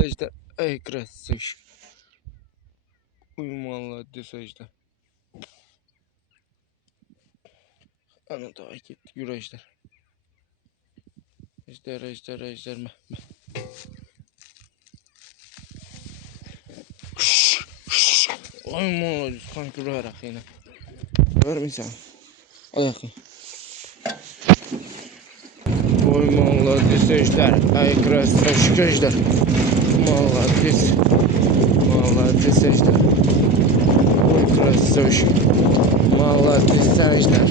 Ejder. Ey красавчик. Ой, молодец, Ejder. Ana давай git yürü Ejder. Ejder mi? Oy молодец, kanka yürü yine. Görmüyorsun. Ayakın. Oy молодец, Ejder. Ey красавчик Ejder. Молодец. Молодец, Ejder. Ой, красавчик. Молодец, Ejder.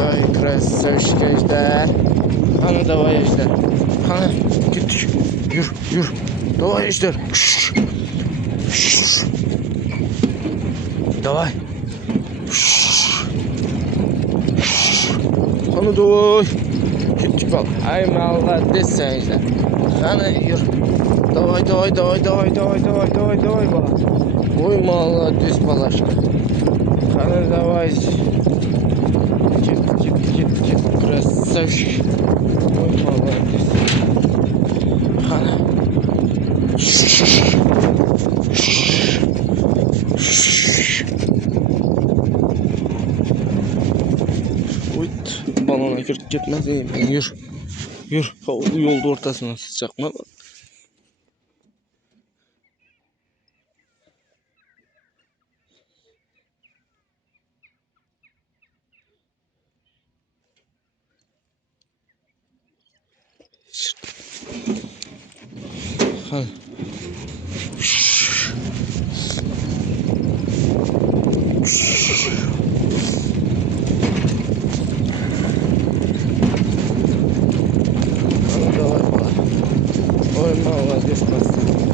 Ай, красавчик Ejder. Ana давай Ejder. Ana gittik. Yürü. Давай Ejder. Давай. Ana давай. Gittik bak. Ay молодец Ejder. Ana yürü. Давай bak. Ой, молодец балашка. Ana давай. Git, красавчик. Ой, молодец. Ana. Uyt, balona girip gitmez ben yürü. Yolda ortasına sıçacakma bak. Hadi. Hadi давай. Ой, молодец, классно.